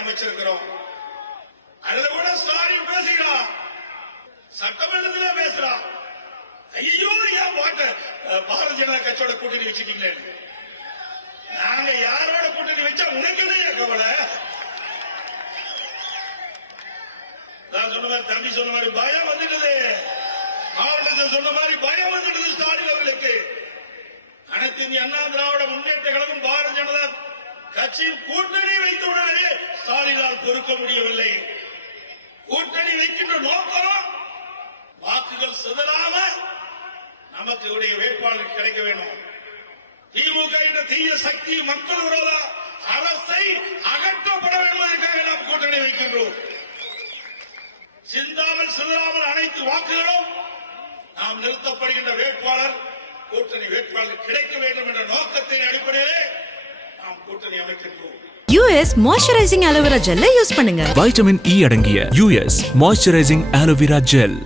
அமைச்சிருக்கிறோம். அதுல கூட ஸ்டாலின் பேசுகிறான், சட்டமன்றத்திலே பேசுறான். ஐயோ ஏன் பாரதிய ஜனதா கட்சியோட கூட்டணி வச்சுட்டீங்களே, நாங்க யாரோட கூட்டணி வச்சா உனக்கு என்ன கவலை? நான் சொன்ன மாதிரி, தம்பி சொன்ன மாதிரி பயம் வந்துட்டது, மாவட்டத்தில் சொன்ன மாதிரி பயம் வந்துட்டது ஸ்டாலின் அவர்களுக்கு. அனைத்து இந்திய அண்ணா திராவிட முன்னேற்ற கழகம் பாரதிய ஜனதா கட்சியில் கூட்டணி வைத்தவுடனே ஸ்டாலினால் பொறுக்க முடியவில்லை. கூட்டணி வைக்கின்ற நோக்கம் வாக்குகள் சிதறாம நமக்கு உடைய வேட்பாளர் கிடைக்க வேண்டும். திமுக என்ற தீய சக்தி மக்கள் விரோத அரசை அகற்றப்பட வேண்டுவதற்காக நாம் கூட்டணி வைக்கின்றோம். சிந்தாமல் சிதறாமல் அனைத்து வாக்குகளும் நாம் நிறுத்தப்படுகின்ற வேட்பாளர் கூட்டணி வேட்பாளர் கிடைக்க வேண்டும் என்ற நோக்கத்தின் அடிப்படையிலே நாம் கூட்டணி அமைக்கின்றோம். யுஎஸ் மாய்ஸ்சரைசிங் அலோவேரா ஜெல்லை யூஸ் பண்ணுங்க. வைட்டமின் இ அடங்கிய யுஎஸ் மாய்ஸ்சரைசிங் அலோவேரா ஜெல்.